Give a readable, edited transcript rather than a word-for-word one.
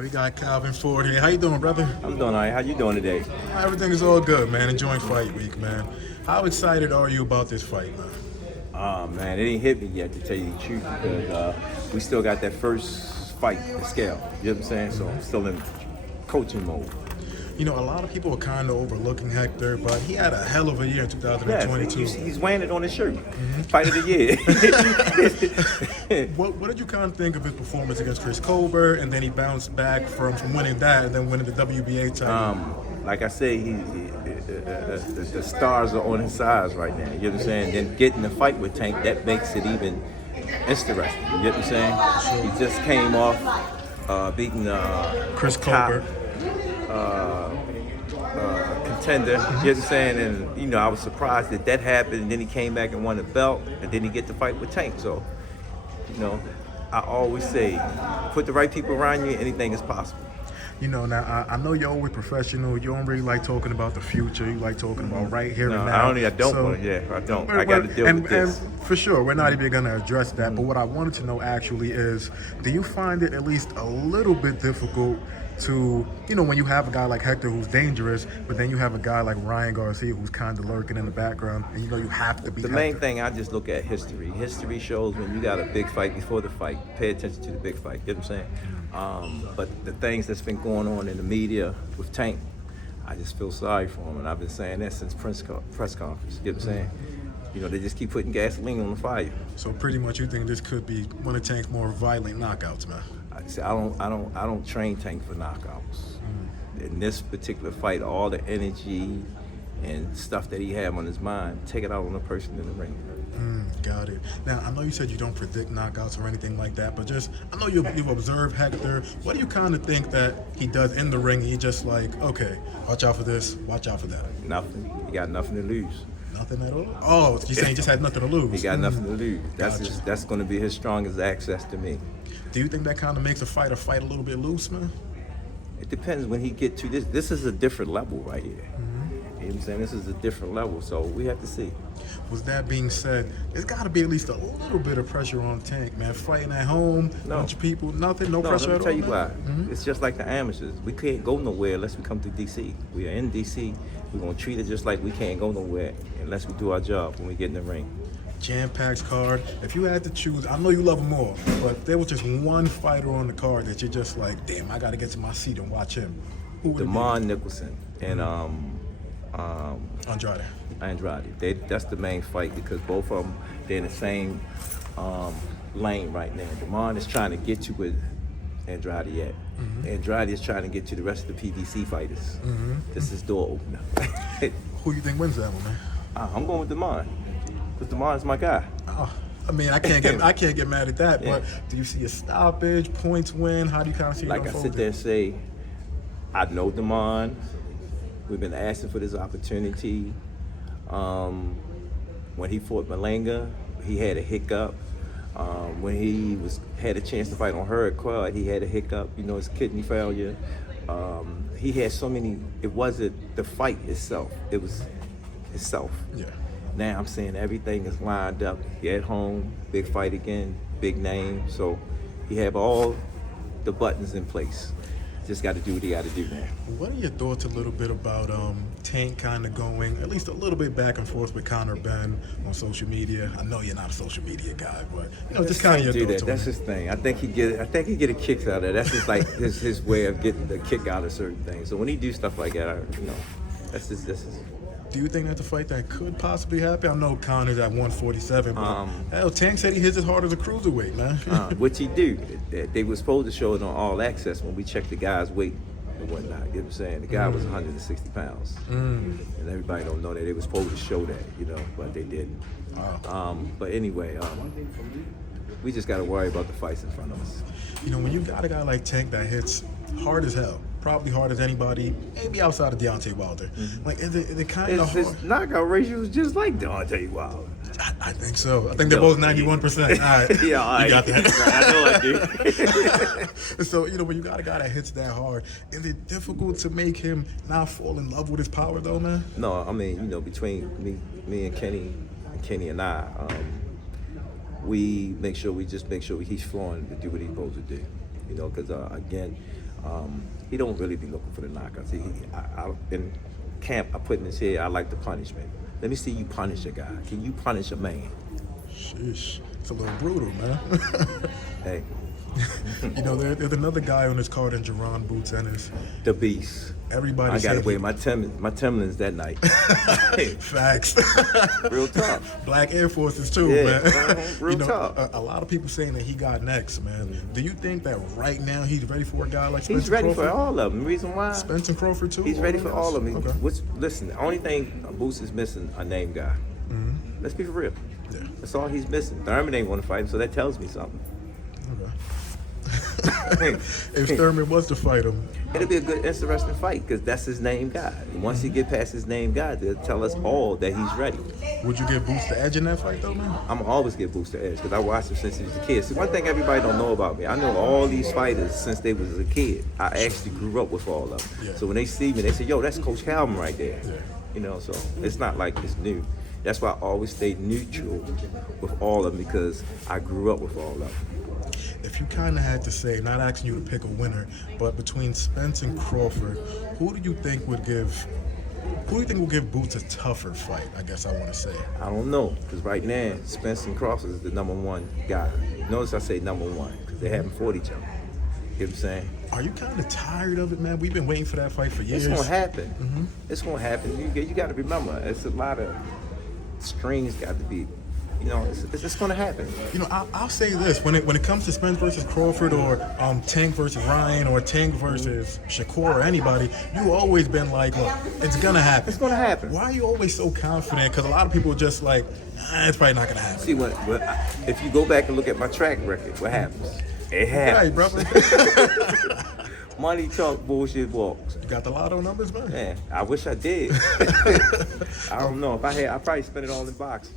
We got Calvin Ford here. How you doing, brother? I'm doing all right. How you doing today? Everything is all good, man. Enjoying fight week, man. How excited are you about this fight, man? Man, it ain't hit me yet, to tell you the truth, because we still got that first fight to scale. You know what I'm saying? So I'm still in coaching mode. You know, a lot of people are kind of overlooking Hector, but he had a hell of a year in 2022. Yes, he's wearing it on his shirt. Fight of the year. What did you kind of think of his performance against Chris Colbert, and then he bounced back from winning that and then winning the WBA title? Like I say, the stars are on his sides right now. You know what I'm saying? Then getting the fight with Tank, that makes it even interesting. You get what I'm saying? Sure. He just came off beating Chris Colbert. Contender, you know what I'm saying? And, you know, I was surprised that happened, and then he came back and won the belt, and then he get to fight with Tank. So, you know, I always say, put the right people around you, anything is possible. You know, now I know you're always professional. You don't really like talking about the future. You like talking about right here and now. I don't want to. Yeah, I don't. I got to deal with this. And for sure, we're not even going to address that. But what I wanted to know actually is, do you find it at least a little bit difficult to, you know, when you have a guy like Hector who's dangerous, but then you have a guy like Ryan Garcia who's kind of lurking in the background, and you know you have to be. The main thing, I just look at history. History shows when you got a big fight before the fight, pay attention to the big fight. You know what I'm saying? But the things that's been going on in the media with Tank, I just feel sorry for him, and I've been saying that since press conference. You know what I'm saying? You know, they just keep putting gasoline on the fire. So pretty much, you think this could be one of Tank's more violent knockouts, man? I don't train Tank for knockouts. In this particular fight, all the energy and stuff that he had on his mind, take it out on the person in the ring. Got it. Now, I know you said you don't predict knockouts or anything like that, but just, I know you've observed Hector. What do you kind of think that he does in the ring? He just like, okay, watch out for this, watch out for that. Nothing. He got nothing to lose. Nothing at all? Oh, you're saying he just had nothing to lose? He got nothing to lose. Gotcha. That's going to be his strongest access to me. Do you think that kind of makes a fighter fight a little bit loose, man? It depends when he get to this. This is a different level right here. You know what I'm saying? This is a different level, so we have to see. With that being said, there's got to be at least a little bit of pressure on Tank, man. Fighting at home, bunch of people, nothing, no pressure at all. Let me tell you why. It's just like the amateurs. We can't go nowhere unless we come to D.C. We are in D.C. We're going to treat it just like we can't go nowhere unless we do our job when we get in the ring. Jam-packed card. If you had to choose, I know you love them all, but if there was just one fighter on the card that you're just like, damn, I got to get to my seat and watch him, who would it be? Damon Nicholson and Andrade. That's the main fight because both of them, they're in the same lane right now. Damon is trying to get you with Andrade yet. Andrade is trying to get to the rest of the PBC fighters. This is door opener. Who you think wins that one, man? I'm going with Damon. Because Damon is my guy. Oh, I mean, I can't get mad at that. Yeah. But do you see a stoppage, points win? How do you kind of see it Like I sit there and say, I know Damon. We've been asking for this opportunity. When he fought Malanga, he had a hiccup. When he had a chance to fight on Hurricane, he had a hiccup. You know, his kidney failure. He had so many. It wasn't the fight itself. It was himself. Yeah. Now I'm saying everything is lined up. He at home, big fight again, big name. So he have all the buttons in place. Just got to do what he got to do now. What are your thoughts a little bit about Tank kind of going at least a little bit back and forth with Conor Ben on social media? I know you're not a social media guy, but you know, just kind of your thoughts. That's his thing. I think he get a kick out of that. That's just like his way of getting the kick out of certain things. So when he do stuff like that, you know, that's his. Do you think that's a fight that could possibly happen? I know Conor's at 147, but hell, Tank said he hits as hard as a cruiserweight, man. Which he do. They were supposed to show it on All Access when we checked the guy's weight and whatnot. You know what I'm saying? The guy was 160 pounds. And everybody don't know that. They were supposed to show that, you know, but they didn't. But anyway, we just got to worry about the fights in front of us. You know, when you got a guy like Tank that hits hard as hell, probably hard as anybody, maybe outside of Deontay Wilder. Like, is it kind of hard? His knockout ratio is just like Deontay Wilder. I think so. I think they're both 91%. All right. Yeah, all right. You got that. I know I do. So, you know, when you got a guy that hits that hard, is it difficult to make him not fall in love with his power, though, man? No, I mean, you know, between me and Kenny and I, we make sure he's flowing to do what he's supposed to do. You know, because again, he don't really be looking for the knockouts. In camp, I put in his head, I like the punishment. Let me see you punish a guy. Can you punish a man? Sheesh. It's a little brutal, man. Hey. You know, there's another guy on this card in Jerron Boots Ennis. The Beast. Everybody I got to said wear my Timberlands that night. Facts. Real tough. Black Air Forces too, Yeah, man. real You know, tough. a lot of people saying that he got next, man. Do you think that right now he's ready for a guy like Spencer He's ready Crawford? for all of them. Reason why? Spencer Crawford too? He's ready for all of them. Okay. Listen, the only thing Boots is missing, a name guy. Mm-hmm. Let's be for real. Yeah. That's all he's missing. Thurman ain't want to fight him, so that tells me something. Okay. If Thurman was to fight him, It'll be a good, interesting fight because that's his name guy. And once he get past his name guy, they'll tell us all that he's ready. would you give Boots the edge in that fight though, man? I'm always get Boots the edge because I watched him since he was a kid. See, one thing everybody don't know about me, I know all these fighters since they was a kid. I actually grew up with all of them. Yeah. So when they see me, they say, yo, that's Coach Calvin right there. Yeah. You know, so it's not like it's new. That's why I always stay neutral with all of them because I grew up with all of them. If you kind of had to say, not asking you to pick a winner, but between Spence and Crawford, who do you think will give Boots a tougher fight? I guess I want to say. I don't know, because right now, Spence and Crawford is the #1 guy. Notice I say #1, because they haven't fought each other. You know what I'm saying? Are you kind of tired of it, man? We've been waiting for that fight for years. It's going to happen. It's going to happen. You got to remember, it's a lot of strings got to be, you know, it's just going to happen. You know, I'll say this: when it comes to Spence versus Crawford, or Tank versus Ryan, or Tank versus Shakur, or anybody, you always been like, look, it's gonna happen. It's going to happen. Why are you always so confident? Because a lot of people are just like, it's probably not gonna happen. See, if you go back and look at my track record, what happens? It happens. Right, brother. Money talk, bullshit walks. You got the lotto numbers, man? Man, I wish I did. I don't know. If I had, I'd probably spend it all in boxing.